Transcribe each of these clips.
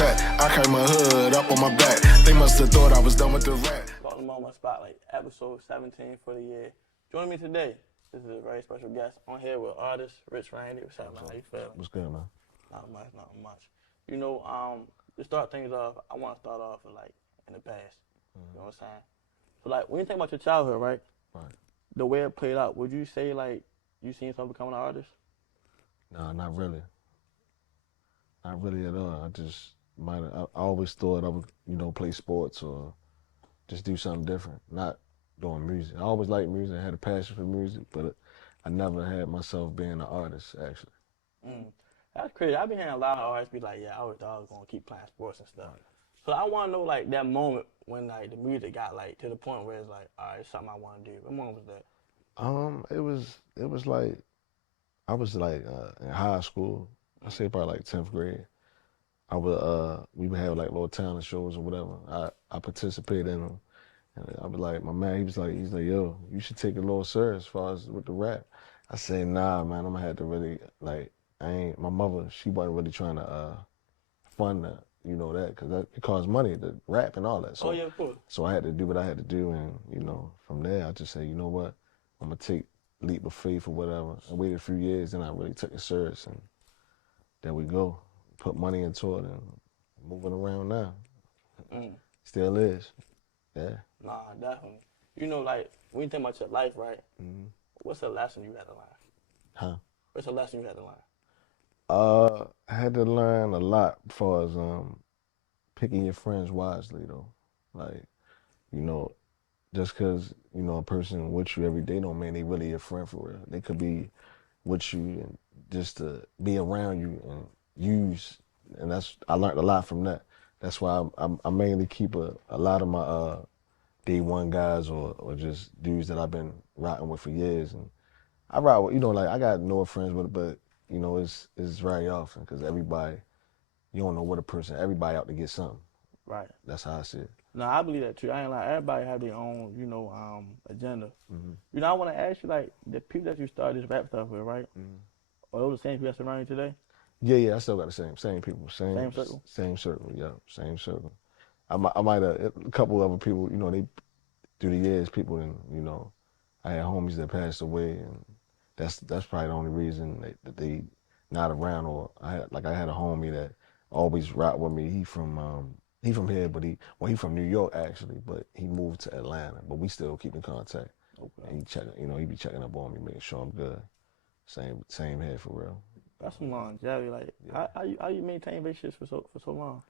track. I carry my hood up on my back. They must have thought I was done with the rap. Baltimore Spotlight, episode 17 for the year. Joining me today, this is a very special guest on here with artist Rich Randy. What's up, man? How you feeling? What's good, man? Not much. You know, to start things off, I want to start off with, like, in the past. You know what I'm saying? So, like, when you think about your childhood, right? Right. The way it played out, would you say, like, you seen yourself becoming an artist? No, not really. Not really at all. I always thought I would, play sports or just do something different, not doing music. I always liked music. I had a passion for music, but I never had myself being an artist, actually. That's crazy. I've been hearing a lot of artists be like, yeah, I always thought I was going to keep playing sports and stuff. Right. So I want to know, like, that moment when, like, the music got, like, to the point where it's like, all right, it's something I want to do. What moment was that? It was like, I was like in high school. I say probably like 10th grade. We would have like little talent shows or whatever. I participated in them. And I was like, my man, he's like, yo, you should take it a little serious as far as with the rap. I said, nah, man, I'm gonna have to really, like, my mother, she wasn't really trying to fund that, that, because it costs money, the rap and all that. So, oh, yeah, of course. So I had to do what I had to do, and, from there, I just said, you know what, I'm gonna take leap of faith or whatever. I waited a few years, and I really took it serious, and there we go. Put money into it, and moving around now. Still is, yeah. Nah, definitely. You know, like, when you think about your life, right, what's the lesson you had to learn? Huh? What's the lesson you had to learn? I had to learn a lot as far as picking your friends wisely, though. Like, just because, a person with you every day don't mean they really your friend for real. They could be with you and just to be around you and use, and I learned a lot from that. That's why I mainly keep a lot of my day one guys or just dudes that I've been rocking with for years. And I rock with, like, I got no friends with it, but, it's very often because everybody, you don't know what a person, everybody out to get something. Right. That's how I see it. No, I believe that too. I ain't like, everybody have their own, agenda. I want to ask you, like, the people that you started this rap stuff with, right? Are those the same people that's around you today? Yeah, I still got the same people. Same circle? Same circle, yeah, same circle. I might have, a couple other people, they, through the years, people, and, I had homies that passed away, and that's probably the only reason that they not around. Or I had a homie that always rocked with me. He from here, but he from New York actually, but he moved to Atlanta. But we still keep in contact. Okay. And he be checking up on me, making sure I'm good. Same here for real. That's some longevity. Like, yeah. How you maintain relationships for so long?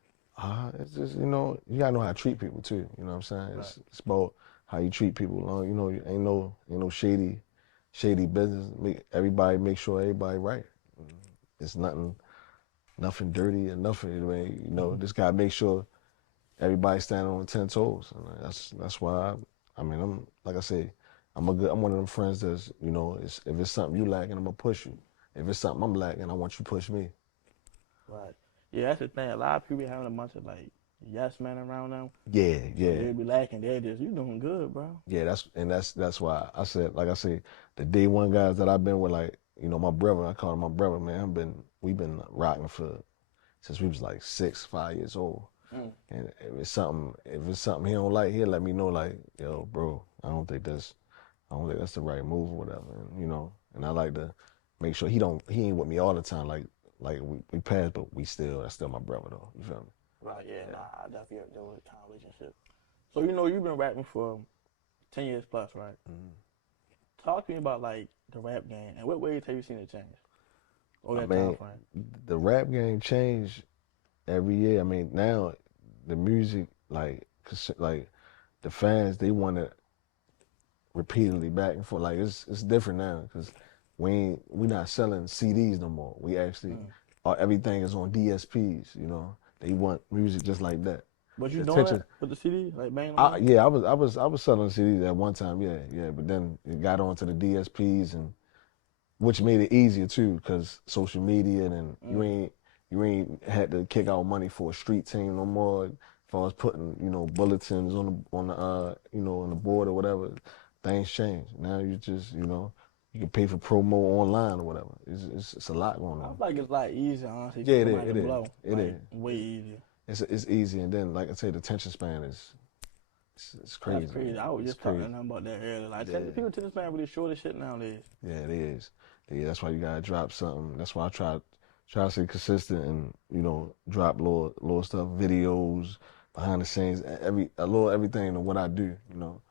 It's just, you gotta know how to treat people too. You know what I'm saying? Right. It's about how you treat people. Ain't no shady business. Make sure everybody right. It's nothing dirty or nothing. Just gotta make sure everybody standing on 10 toes. And that's why I'm like I say, I'm one of them friends that's, if it's something you lacking, I'm gonna push you. If it's something I'm lacking, I want you to push me. Right. Yeah, that's the thing. A lot of people be having a bunch of, like, yes men around them. Yeah. They be lacking. They're just, you doing good, bro. Yeah, that's why I said, like I say, the day one guys that I've been with, like, my brother, I call him my brother, man. We've been rocking since we was like 5 years old. And if it's something he don't like, he'll let me know, like, yo, bro, I don't think that's the right move or whatever. And, and I like to make sure he ain't with me all the time, like we passed, but that's still my brother though. You feel me? Right, yeah. Nah, I definitely have those kind of relationship. So, you've been rapping for 10 years plus, right? Talk to me about, like, the rap game, and what ways have you seen it change? The rap game changed every year. Now the music, like the fans, they want it repeatedly back and forth. Like, it's different now because we not selling CDs no more. We actually, everything is on DSPs. They want music just like that. But you doing that with the CD, like bang? Yeah, I was selling CDs at one time. Yeah. But then it got onto the DSPs, and which made it easier too, because social media, and you ain't had to kick out money for a street team no more. As far as putting bulletins on the board or whatever, things change. Now you just you can pay for promo online or whatever. It's a lot going on. I feel like it's a lot easier, honestly. Yeah, it is. Way easier. it's easy, and then like I say, the attention span is it's crazy, That's crazy. man. I was It's just talking to crazy. them about that earlier. Like, Yeah, people to this man really short as shit nowadays. yeah, it is. Yeah, that's why you gotta drop something. That's why I try to stay consistent and drop little stuff, videos, behind the scenes, a little everything of what I do.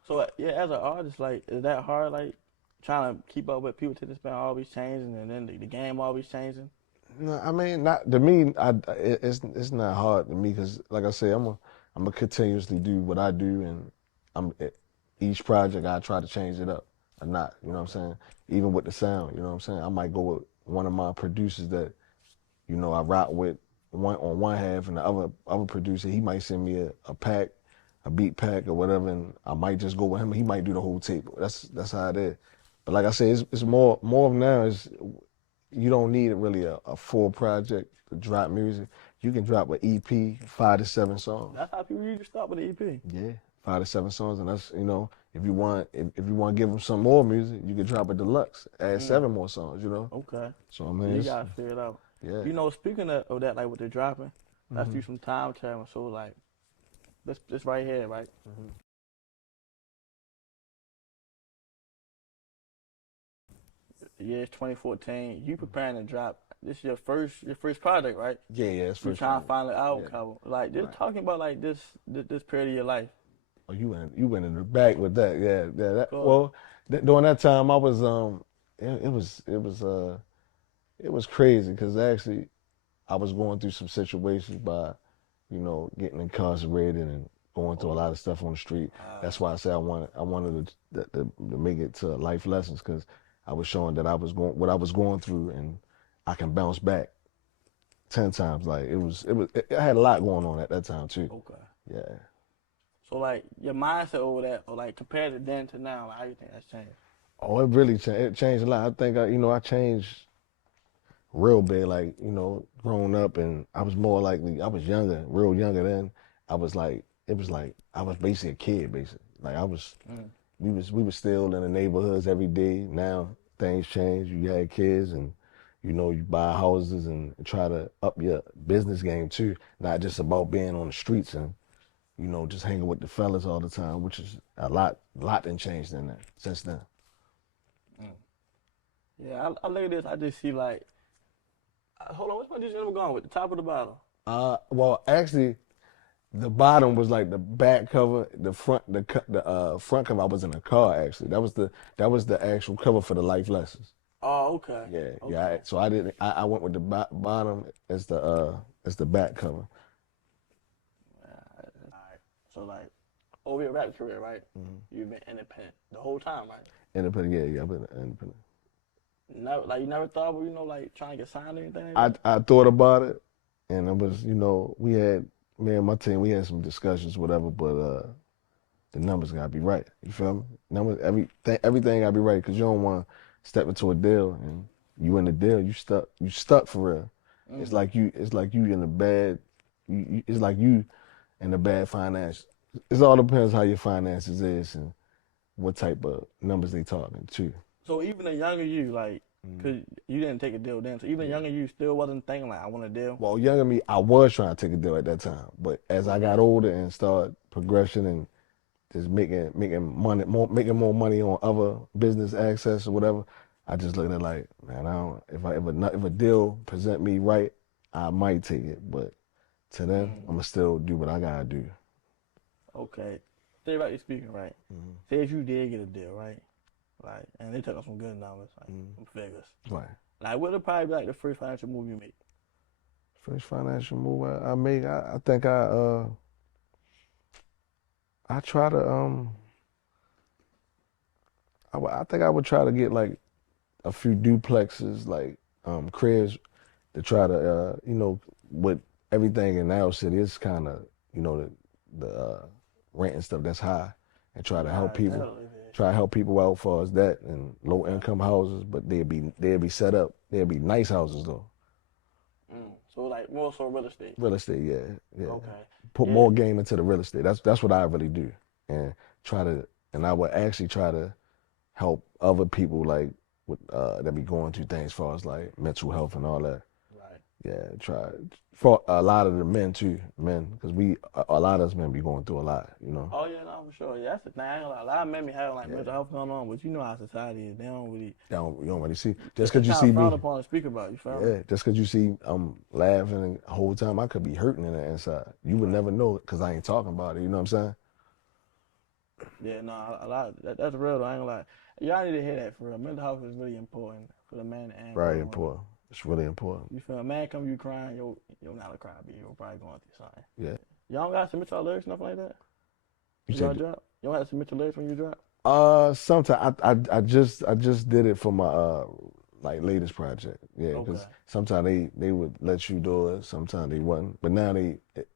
So yeah, as an artist, like, is that hard? Like, trying to keep up with people to this man always changing, and then the game always changing. No, I mean, not to me. It's not hard to me because, like I say, I'm a continuously do what I do, and each project I try to change it up or not. You know what I'm saying? Even with the sound, you know what I'm saying? I might go with one of my producers that I rock with one half, and the other producer he might send me a pack, a beat pack or whatever, and I might just go with him. He might do the whole tape. That's how it is. But like I say, it's more of now is you don't need really a full project to drop music. You can drop an EP, 5 to 7 songs. That's how people usually start with the EP. Yeah, 5 to 7 songs, and that's if you want to give them some more music, you can drop a deluxe, add 7 more songs. Okay. So I So mean, you gotta figure it out. yeah. Speaking of that, like with the dropping, let's do some time travel. So like, this right here, right? The year is 2014. You preparing to drop. This is your first project, right? Yeah, it's You first trying time. to find it out, Yeah. cover. Like, just Right. talking about like this period of your life. Oh, you went in the back with that. Yeah, yeah. Cool. Well, during that time, I was it was crazy because actually I was going through some situations by getting incarcerated and going through a lot of stuff on the street. That's why I said I wanted to make it to life lessons because I was showing that what I was going through, and I can bounce back 10 times. Like it had a lot going on at that time too. Okay. Yeah. So like your mindset over that, or like compared to then to now, like, how you think that's changed? Oh, it really changed. It changed a lot. I think I changed real big. Like growing up, and I was more likely. I was younger, real younger then. I was like, it was like I was basically a kid, basically. Like I was, we was still in the neighborhoods every day. Now things change. You had kids, and you buy houses and try to up your business game too. Not just about being on the streets and just hanging with the fellas all the time, which is a lot done changed in that since then. Yeah, I look at this. I just see like, hold on, which one did you end up going with? The top or the bottom? Well, actually, the bottom was like the back cover. The front cover I was in a car. Actually, that was the actual cover for the life lessons. Oh, okay. Yeah, Okay. yeah. So I didn't. I went with the bottom as the back cover. Alright. So like, over your rap career, right? You've been independent the whole time, right? Independent. Yeah. I've been independent. Never, like, you never thought about, like trying to get signed or anything? I thought about it, and it was we had me and my team. We had some discussions, whatever. But the numbers gotta be right. You feel me? Numbers, everything gotta be right because you don't want to step into a deal and you in the deal, you stuck. You stuck for real. It's like you in a bad. It's like you in a bad finance. It all depends how your finances is and what type of numbers they talking to. So even a younger you, like, cause you didn't take a deal then, so even a younger you still wasn't thinking like, I want a deal. Well, younger me, I was trying to take a deal at that time, but as I got older and started progression and just making making more money on other business access or whatever, I just looked at it like, man, I don't. If a deal present me right, I might take it, but to then, I'm gonna still do what I gotta do. Okay. Theoretically speaking, right? Say if you did get a deal, right? Like, and they took us some good numbers, like some figures. Right. Like, what would probably be like the first financial move you make? First financial move I make, I think I try to I think I would try to get like a few duplexes, like cribs, to try to with everything in our city, it's kind of the rent and stuff that's high, and try to help people. Definitely, man. Try to help people out as far as that and low income houses, but they'd be set up. They'd be nice houses though. So like more so real estate. Real estate, yeah. Okay. Put Yeah. more game into the real estate. That's what I really do, and I would actually try to help other people like with that be going through things as far as like mental health and all that. Right. Yeah, try for a lot of the men too, men, because a lot of us men be going through a lot, you know. Oh yeah, no, for sure. Yeah, that's the thing. I ain't gonna lie. A lot of men be having like mental Yeah, health going on, but you know how society is. They don't really. you don't really see just It's because you kind of see frowned me. upon to speak about. You feel me? Yeah, just because you see I'm laughing the whole time, I could be hurting in the inside. You would Right. never know it because I ain't talking about it. You know what I'm saying? Yeah, no, a lot. That's real though. I ain't gonna lie. Y'all need to hear that for real. Mental health is really important for the men and for Very the women. important. It's really important. You feel a man come you crying, you're not a cry, but you're probably going through something. Yeah. Y'all don't gotta submit y'all lyrics, nothing like that. You When y'all said, drop, you don't have to submit your lyrics when you drop. sometimes I just did it for my like latest project. Yeah, Okay, because sometimes they would let you do it, sometimes they wouldn't. But now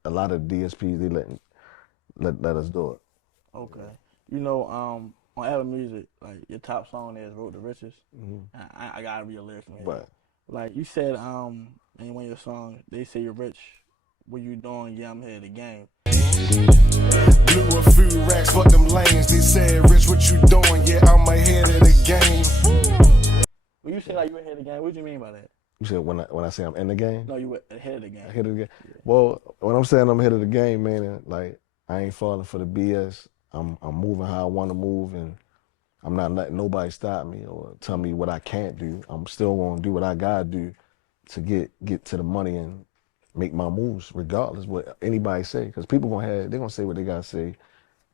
a lot of DSPs they let us do it. okay. You know, on Apple Music, like your top song is "Road to Riches." Hmm. I gotta read a lyric from here. But Like you said, in one of your songs, they say you're rich. What you doing? Yeah, I'm here to game. Blew a few racks for them lanes. They said, Rich, what you doing? Yeah, I'm ahead of the game. When you say like you ahead of the game, what do you mean by that? you said when I say I'm in the game, No, you were ahead of the I game. hit it again. Yeah. Well, when I'm saying I'm ahead of the game, man, like I ain't falling for the BS. I'm moving how I want to move, and I'm not letting nobody stop me or tell me what I can't do. I'm still gonna do what I gotta do to get to the money and make my moves, regardless what anybody say. Because people they gonna say what they gotta say,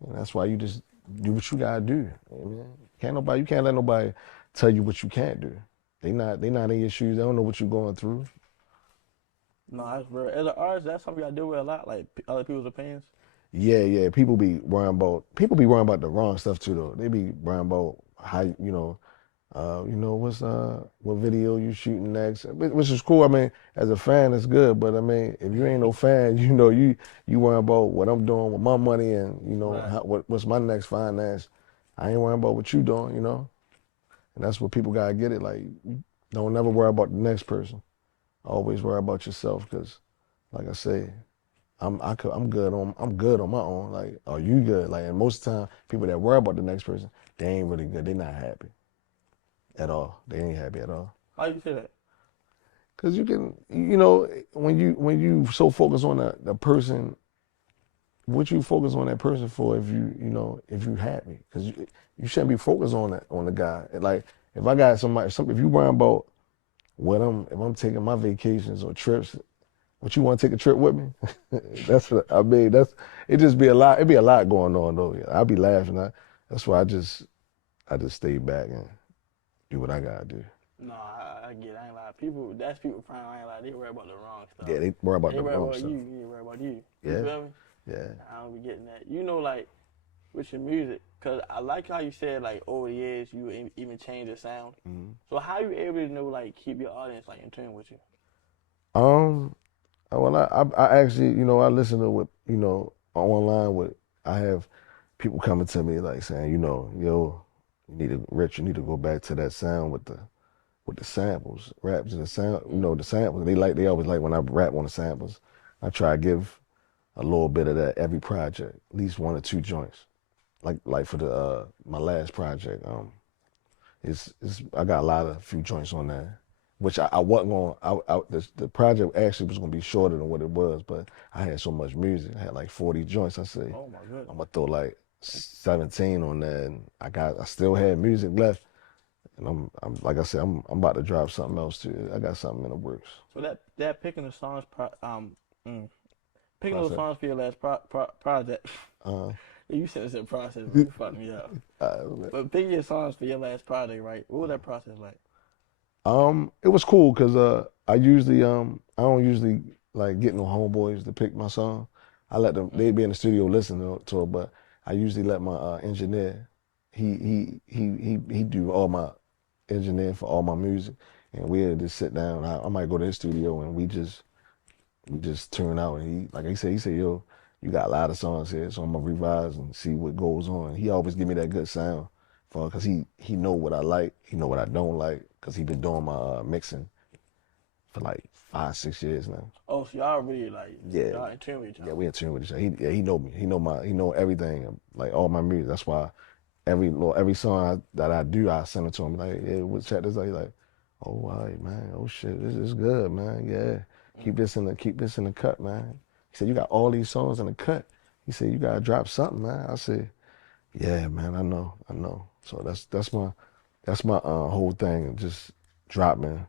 and that's why you just do what you gotta do. You can't let nobody tell you what you can't do. They not in your shoes. They don't know what you're going through. No, that's real. As an artist, that's something I deal with a lot, like other people's opinions. Yeah, yeah. People be worrying about the wrong stuff too though. They be worrying about how what video you shooting next, which is cool. I mean, as a fan, it's good. But I mean, if you ain't no fan, you worrying about what I'm doing with my money and Right. what's my next finance. I ain't worrying about what you doing, and that's what people gotta get it. Like, don't never worry about the next person. Always worry about yourself, because, like I say, I'm good on my own. Like, are you good? Like, and most of the time, people that worry about the next person, they ain't really good. They not happy at all. They ain't happy at all. Why you say that? Cause when you so focus on the person, what you focus on that person for? If you happy, cause you shouldn't be focused on the guy. Like, if I got if you worry about if I'm taking my vacations or trips, what, you want to take a trip with me? That's what I mean. It just be a lot. It be a lot going on though. I be laughing. That's why I just stay back and do what I gotta do. No, I get it. I ain't lie. That's people crying. I ain't lie. They worry about the wrong stuff. Yeah, they worry about They the worry wrong about stuff. you. You worry about you. You Yeah, feel me? yeah. I don't be getting that. You know, like with your music, cause I like how you said like over the years you even change the sound. Mhm. So how you able to know like keep your audience like in tune with you? Um. Well, I actually, I listen to what, online. With I have people coming to me like saying, yo, Rich, you need to go back to that sound with the samples, raps and the sound, the samples. They always like when I rap on the samples. I try to give a little bit of that every project, at least one or two joints. Like for the my last project, it's I got a few joints on there, which I wasn't going. The project actually was going to be shorter than what it was, but I had so much music. I had like 40 joints. I say Oh my goodness. I'm gonna throw like 17 on there, and I still had music left, and I'm like I said, I'm about to drop something else too. I got something in the works. So that picking the songs, mm, picking those Process. songs for your last project. Uh, You said it's a process, but you fucked me up. uh, But picking your songs for your last project, right? What was that process like? it was cool because I don't usually like get no homeboys to pick my song. I let them, they be in the studio listening to it, but I usually let my engineer, he do all my engineering for all my music, and we'll just sit down. I might go to his studio and we just tune out. And like he said, yo, you got a lot of songs here, so I'm gonna revise and see what goes on. He always give me that good sound, cause he know what I like, he know what I don't like, cause he been doing my mixing for like 5, 6 years now. Oh, so y'all really like Yeah, y'all in tune with each yeah, other. we in tune with each other. He know me. He know everything, like all my music. That's why every song that I do, I send it to him. Like, yeah, we'll check this out. He like, oh, all right, man. Oh shit, this is good, man. Yeah. keep this in the cut, man. He said, you got all these songs in the cut. He said, you gotta drop something, man. I said, yeah, man, I know. So that's my whole thing, just dropping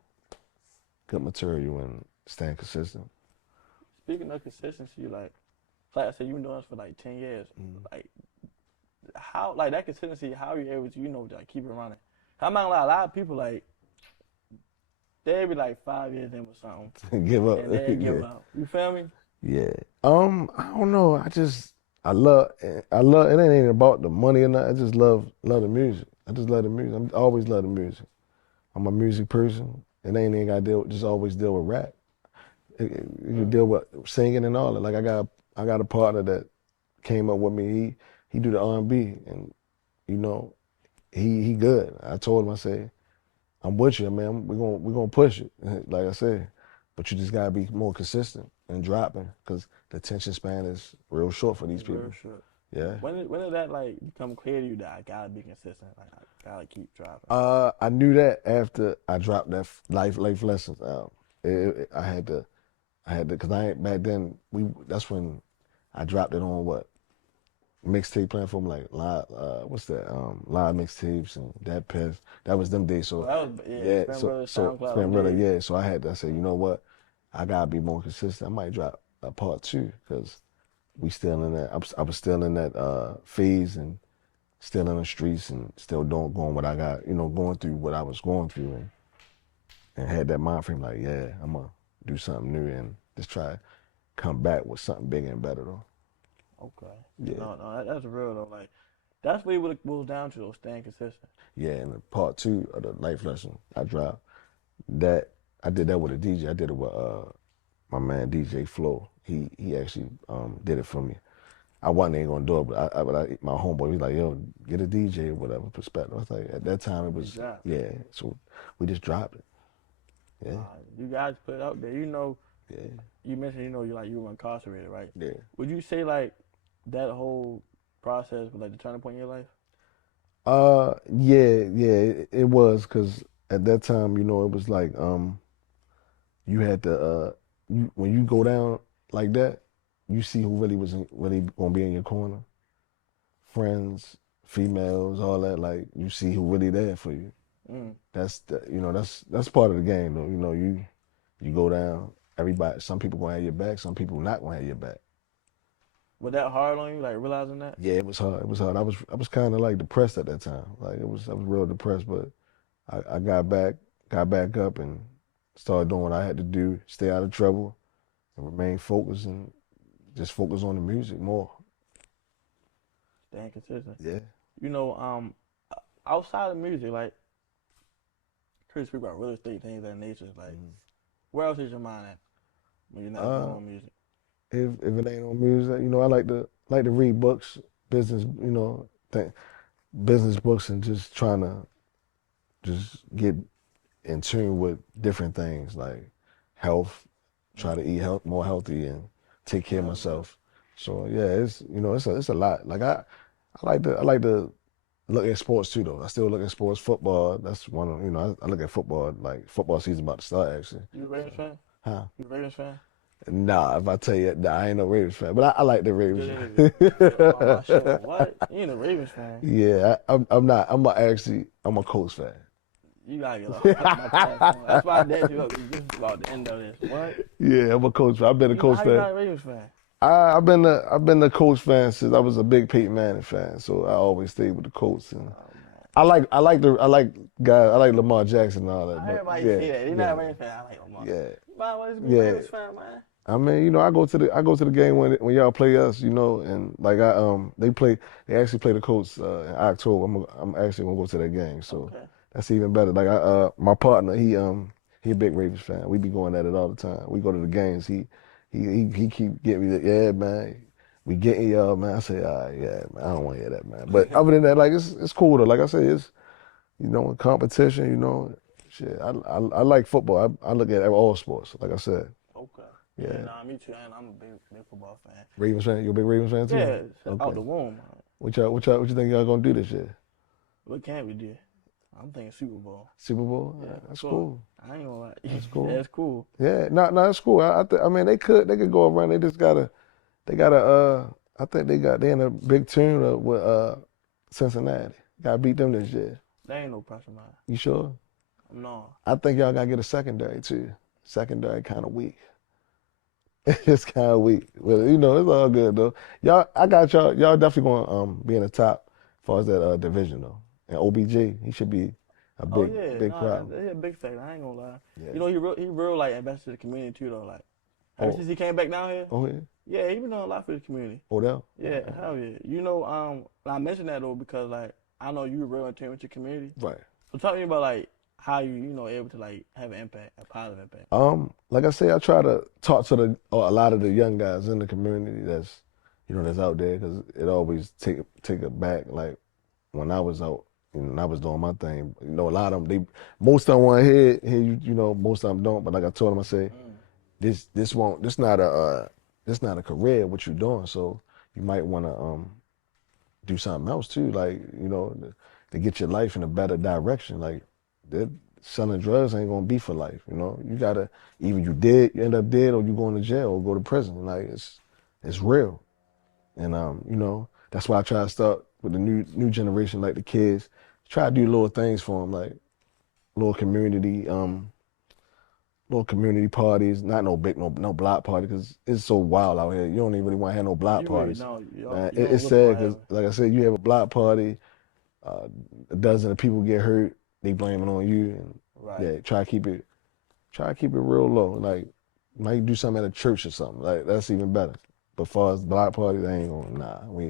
good material and staying consistent. Speaking of consistency, like I said, you've been doing this for like 10 years. Like, how, like that consistency, how are you able to, like keep it running? I'm not gonna lie, a lot of people, like, they'll be like 5 years in with something. Give up. And they give up. You feel me? Yeah. I don't know. I love it. Ain't about the money or nothing. I just love the music. I just love the music. I always love the music. I'm a music person. It ain't even got just always deal with rap. You deal with singing and all that. Like I got a partner that came up with me. He do the R&B, and he good. I told him, I said, I'm with you, man. We're gonna push it. Like I said, but you just gotta be more consistent and dropping, because the attention span is real short for these people. Real short. Yeah. When did that like become clear to you that I gotta be consistent? Like I gotta keep dropping. I knew that after I dropped that life lessons album. I had to, cause I ain't back then. That's when I dropped it on what mixtape platform, like live. What's that? Live mixtapes and that piff. That was them days. So Well, that was, yeah. so Spam Brother, yeah. So I said, you know what? I gotta be more consistent. I might drop a part 2, because we still in that. I was still in that phase, and still in the streets, and still going what I got. Going through what I was going through, and had that mind frame like, yeah, I'm gonna do something new and just try to come back with something bigger and better though. Okay. Yeah. No, that's real though. Like, that's what it boils down to, though, staying consistent. Yeah, and the part 2 of the life lesson I dropped, that I did that with a DJ. I did it with my man DJ Flo. He actually did it for me. I wasn't even gonna do it, but my homeboy was like, yo, get a DJ or whatever, perspective. I was like, at that time it was, yeah. So we just dropped it. Yeah. You guys put it out there. Yeah. You mentioned, you were incarcerated, right? Yeah. Would you say like that whole process was like the turning point in your life? Yeah, it was, because at that time, it was like, you had to, when you go down like that, you see who really gonna be in your corner. Friends, females, all that. Like, you see who really there for you. That's part of the game, though. You go down. Everybody, some people gonna have your back. Some people not gonna have your back. Was that hard on you, like realizing that? Yeah, it was hard. It was hard. I was kind of like depressed at that time. Like I was real depressed, but I got back up and started doing what I had to do, stay out of trouble, and remain focused, and just focus on the music more. Staying consistent. Yeah. Outside of music, like, curious speak about real estate, things of that nature. Like, where else is your mind at when you're not going on music? If it ain't on music, I like to read books, business, business books, and just trying to just get in tune with different things like health, try to eat more healthy and take care of myself. So yeah, it's a lot. Like I like to look at sports too though. I still look at sports, football. That's one of I look at football, like football season about to start actually. You a Ravens fan? Huh? You a Ravens fan? Nah, if I tell you, I ain't no Ravens fan, but I like the Ravens. What? You ain't a Ravens fan? Yeah, I'm not. I'm a Colts fan. You gotta get off my platform. That's why I dated you up. This is about the end of this. What? Yeah, I'm a Colts fan. I've been a Colts fan. How you not a Ravens fan? I've been a Colts fan since I was a big Peyton Manning fan, so I always stayed with the Colts. And I like guys. I like Lamar Jackson and all that. Everybody say that. They're not a Ravens fan. I like Lamar. Yeah. Man, what is a Ravens fan, man? I mean, I go to the game when y'all play us, and like they actually play the Colts in October. I'm actually gonna go to that game, so that's even better. Like my partner, he a big Ravens fan. We be going at it all the time. We go to the games. He keep getting me yeah, man. We getting y'all, man. I say, all right, yeah, man. I don't want to hear that, man. But other than that, like it's cool though. Like I say, it's competition. Shit. I like football. I look at all sports. Like I said. Okay. Yeah. Nah, me too. And I'm a big football fan. Ravens fan? You a big Ravens fan too? Yeah, out the womb. What you think y'all gonna do this year? What can we do? I'm thinking Super Bowl. Super Bowl. Yeah, That's so cool. I ain't gonna lie. That's cool. Yeah, it's cool. Yeah, no, that's cool. I mean, they could go around. They just they gotta. I think they in a big tune with Cincinnati. Got to beat them this year. There ain't no pressure, man. You sure? No. I think y'all gotta get a secondary too. Secondary kind of weak. It's kind of weak, but it's all good though. Y'all, I got y'all. Y'all definitely gonna be in the top as far as that division though. And OBJ, he should be a Oh big yeah, big no, problem. that's a big factor. I ain't gonna lie. Yeah. He real like invested in the community too though. Like ever Oh. since he came back down here, Oh yeah. yeah, he been doing a lot for the community. Odell. Yeah, hell yeah. I mentioned that though because like I know you real in tune with your community. Right. So talk to me about like how you able to like have an impact, a positive impact. Like I say, I try to talk to a lot of the young guys in the community that's out there because it always take it back. Like when I was out, and I was doing my thing. A lot of them, most of them want to hear you. Most of them don't. But like I told them, I say, this not a career what you're doing. So you might want to do something else too. Like to get your life in a better direction. Like that selling drugs ain't gonna be for life. You gotta either you end up dead, or you going to jail or go to prison. Like it's real. And that's why I try to start with the new generation, like the kids. Try to do little things for them, like little community parties. Not no big no block party because it's so wild out here. You don't even really want to have no block You parties. really know. It's sad because, like I said, you have a block party, a dozen of people get hurt, they blame it on you, and Right. yeah, try to keep it real low. Like might do something at a church or something. Like that's even better. But as far as block parties, I ain't gonna. Nah, we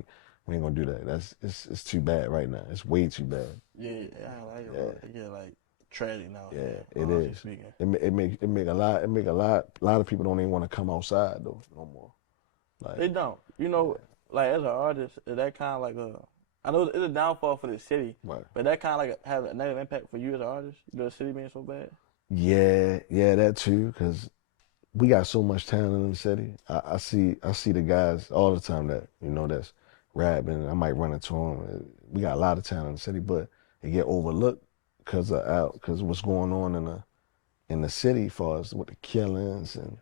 ain't gonna do that. It's too bad right now. It's way too bad. Yeah, I like it. Yeah, like tragic now. Yeah, it honestly is. speaking. It make a lot of people don't even want to come outside though no more. Like They don't. Like as an artist, is that kind of like I know it's a downfall for the city, right. but that kind of like have a negative impact for you as an artist. The city being so bad. Yeah, that too. Because we got so much talent in the city. I see the guys all the time that's rapping. I might run into them. We got a lot of talent in the city, but it get overlooked because of what's going on in the city, as far as with the killings, and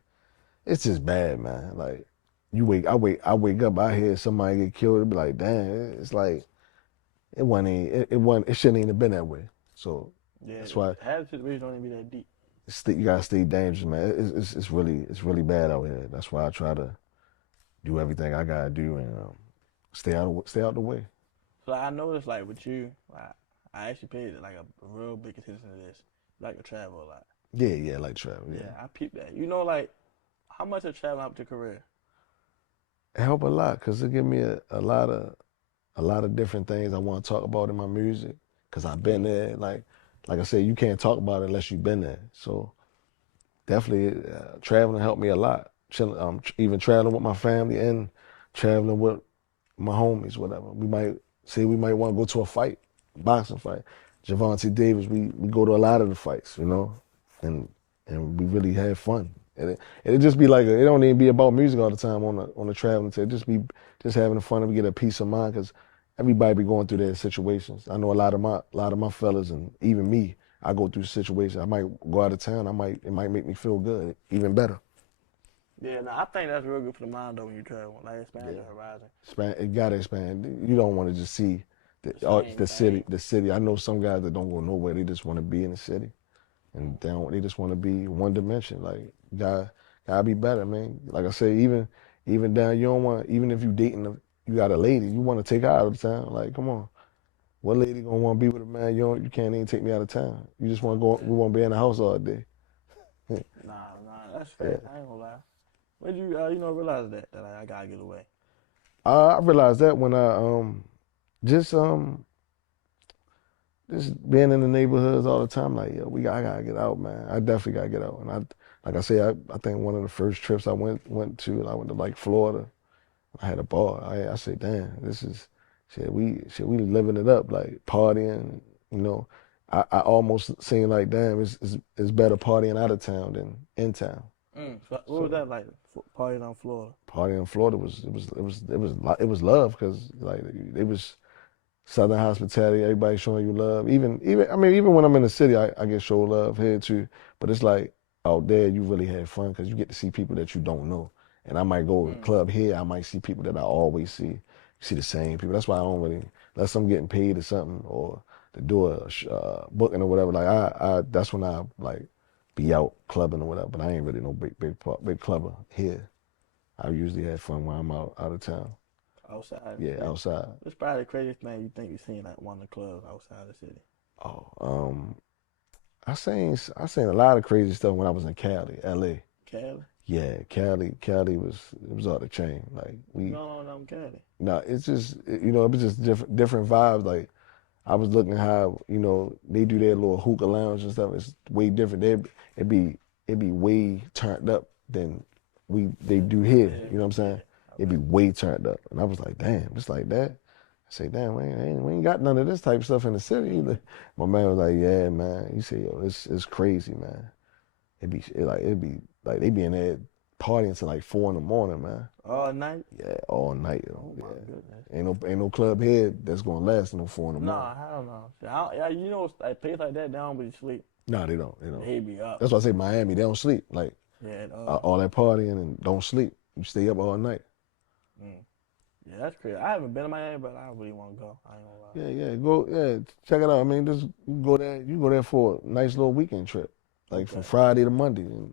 it's just bad, man. Like I wake up, I hear somebody get killed, it be like, damn. It's like it shouldn't even have been that way. So Yeah, that's why half the situation don't even be that deep. you gotta stay dangerous, man. It's really bad out here. That's why I try to do everything I gotta do and stay out the way. So I noticed like with you, like, I actually paid like a real big attention to this. Like to travel a lot. Yeah, I like travel. Yeah, I peeped that. Like how much of travel helped your career? it helped a lot because it give me a lot of different things I want to talk about in my music. Cause I've been there. Like I said, you can't talk about it unless you've been there. So definitely traveling helped me a lot. Even traveling with my family and traveling with my homies, whatever. We might want to go to a fight, boxing fight. Javante Davis, we go to a lot of the fights, and we really have fun. And it just be like it don't even be about music all the time on the traveling. It just be just having fun and we get a peace of mind because everybody be going through their situations. I know a lot of my fellas and even me. I go through situations. I might go out of town. It might make me feel good, even better. Yeah, no, I think that's real good for the mind though when you travel. Like expand your horizon. It gotta expand. You don't want to just see the city. I know some guys that don't go nowhere. They just want to be in the city, and they just want to be one dimension. Like gotta be better, man. Like I say, even down, you don't want. Even if you you got a lady, you want to take her out of town. Like, come on, what lady gonna want to be with a man? You can't even take me out of town. You just want to go. We want to be in the house all day. Nah, that's fair. I ain't gonna lie. When did you realize that I gotta get away? I realized that when I just being in the neighborhoods all the time, like I gotta get out, man. I definitely gotta get out. And like I say, I think one of the first trips I went to, I went to like Florida. I had a bar. I said, damn, we living it up, like partying. I almost seemed like, damn, it's better partying out of town than in town. So what was that like? Partying on Florida. Partying in Florida was love because like it was Southern hospitality, everybody showing you love. Even when I'm in the city, I get show love here too. But it's like out there, you really have fun because you get to see people that you don't know. And I might go to a club here, I might see people that I always see. You see the same people. That's why I don't really, unless I'm getting paid or something or to do a booking or whatever. Like I that's when I like be out clubbing or whatever. But I ain't really no big clubber here. I usually have fun when I'm out of town. Outside. Yeah, outside. What's probably the craziest thing you think you've seen at one of the clubs outside the city? Oh, I seen a lot of crazy stuff when I was in Cali, LA. Cali? Yeah, Cali was off the chain. Like No, I'm Cali. no, it's just it was just different vibes. Like I was looking how they do their little hookah lounge and stuff. It's way different. It'd be way turned up than they do here. You know what I'm saying? It'd be way turned up, and I was like, damn, it's like that. I say, damn, we ain't got none of this type of stuff in the city either. My man was like, yeah, man. He said, yo, it's crazy, man. It'd be like they be in there partying till like 4 in the morning, man. All night? Yeah, all night. Oh Yeah. my goodness. Ain't no club here that's gonna last until 4 in the morning. Nah, hell no. Yeah, you know, like place like that, they don't really sleep. Nah, they don't. They don't. They be up. That's why I say Miami, they don't sleep. Like Yeah. all that partying and don't sleep. You stay up all night. Yeah, that's crazy. I haven't been to Miami, but I really want to go. I ain't gonna lie. Yeah, go check it out. I mean, just go there. You go there for a nice little weekend trip, like from Friday to Monday, and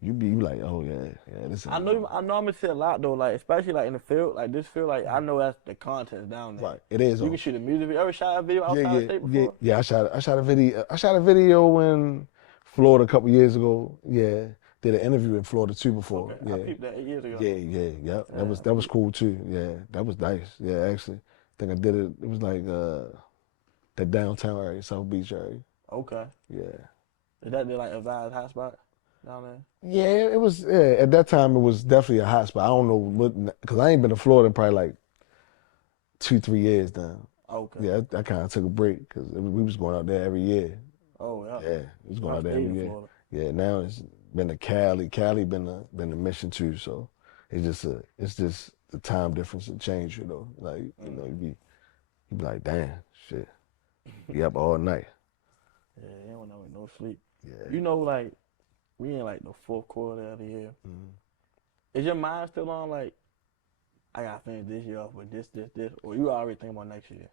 you be like, oh yeah, this. I know I'm gonna see a lot though, like especially like in the field, like this field, like I know that's the contest down there. Right, it is. You can shoot a music video. Ever shot a video outside the state before? Yeah. I shot a video. I shot a video in Florida a couple years ago. Yeah, did an interview in Florida too before. Okay, Yeah, I peeped that 8 years ago. Yeah. That was cool too. Yeah, that was nice. Yeah, actually, I think I did it. It was like the downtown area, South Beach area. Okay. Yeah. Is that the like a vibe hot spot down there? Yeah, it was. Yeah, at that time, it was definitely a hot spot. I don't know what, because I ain't been to Florida in probably like 2-3 years now. Okay. Yeah, I kind of took a break because we was going out there every year. Oh yeah. Yeah, we was going out there every year. Florida. Yeah, now it's been to Cali. Cali been a mission too. So it's just the time difference that changed. Like you be like, damn, shit, be up all night. Yeah, you don't know no sleep. Yeah. You know, like we in like the fourth quarter of the year. Is your mind still on like I gotta finish this year off with this, or you already thinking about next year?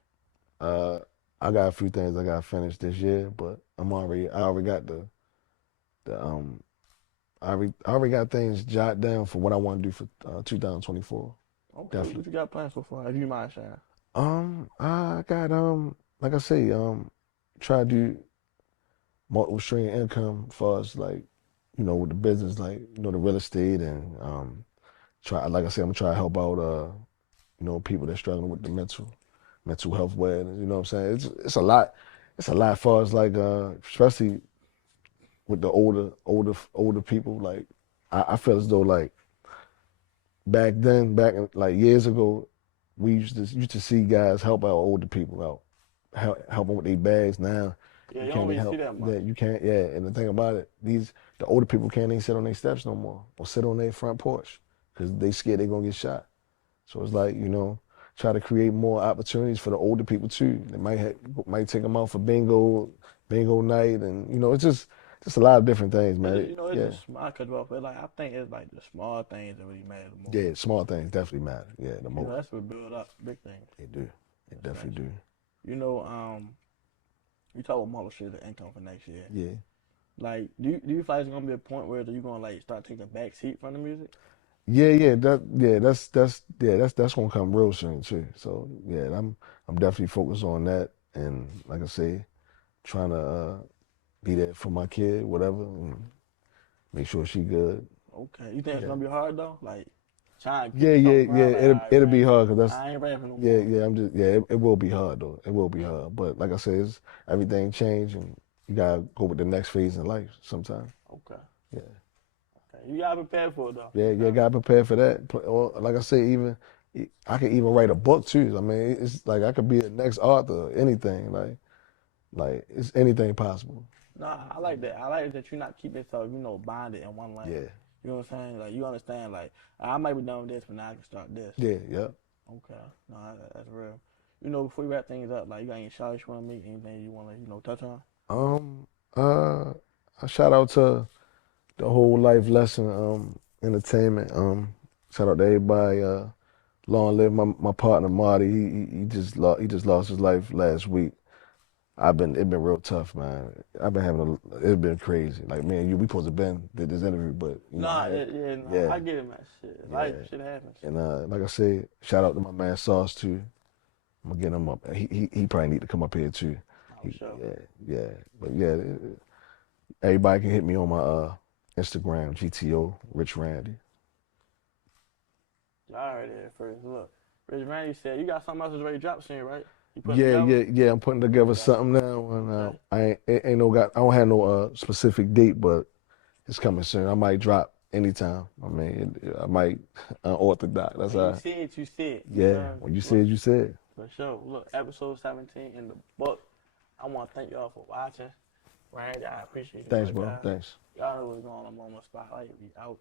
I got a few things I gotta finish this year, but I already got I already got things jotted down for what I want to do for 2024. Okay. Definitely. What you got plans so far? If you mind sharing. I got like I say, try to do multiple stream income for us, like, with the business, like, the real estate and like I said, I'm gonna try to help out people that struggling with the mental health awareness, you know what I'm saying? It's a lot. It's a lot for us, like especially with the older people. Like I feel as though like back like years ago, we used to see guys help out older people out, help them with their bags. Now Yeah, you don't can't really help. see that much. Yeah, you can't. Yeah, and the thing about it, the older people can't even sit on their steps no more or sit on their front porch because they scared they're gonna get shot. So it's like try to create more opportunities for the older people too. They might take them out for bingo night, and it's just a lot of different things, man. It's just smart but like I think it's like the small things that really matter the most. Yeah, small things definitely matter. Yeah, the most. That's what build up big things. They do. They definitely do. You talk about multiple streams of income for next year. Yeah. Like, do you feel like it's gonna be a point where you're gonna like start taking a back seat from the music? That's gonna come real soon too. So yeah, I'm definitely focused on that, and like I say, trying to be there for my kid, whatever, and make sure she good. Okay, you think it's gonna be hard though? Like, trying to It'll be hard because I ain't rapping no more. It will be hard though. It will be hard, but like I said, everything changed, and you gotta go with the next phase in life sometime. Okay. Yeah. Okay. You gotta prepare for it though. Yeah, gotta prepare for that. Or like I say, I could even write a book too. I mean, it's like I could be the next author, anything. Like it's anything possible. Nah, I like that. I like that you're not keeping yourself, bonded in one lane. Yeah. You know what I'm saying? Like, you understand, like, I might be done with this, but now I can start this. Yeah. Okay. No, that's real. You know, before we wrap things up, like you got any shots you want to make, anything you want to, touch on? I shout out to the whole life lesson entertainment. Shout out to everybody. Long live my partner Marty. He just lost his life last week. It been real tough, man. It's been crazy. Like me and you, we supposed to did this interview, but Nah, nah, yeah, I get it, man. Shit, life, yeah. shit happens. And like I said, shout out to my man Sauce too. I'm gonna get him up. He probably need to come up here too. For sure. Yeah. But yeah, everybody can hit me on my Instagram, GTO Rich Randy. All right, there first. Look, Rich Randy said you got something else that's ready to drop soon, right? You Yeah. I'm putting together something now, and I don't have no specific date, but it's coming soon. I might drop anytime. I mean, I might unorthodox. That's When how. you see it, you see it. Yeah, when you said, you said. For sure. Look, episode 17 in the book. I want to thank y'all for watching. Randy, I appreciate it. Thanks, bro. Thanks. Y'all know what's going on. I'm on my spotlight. We out.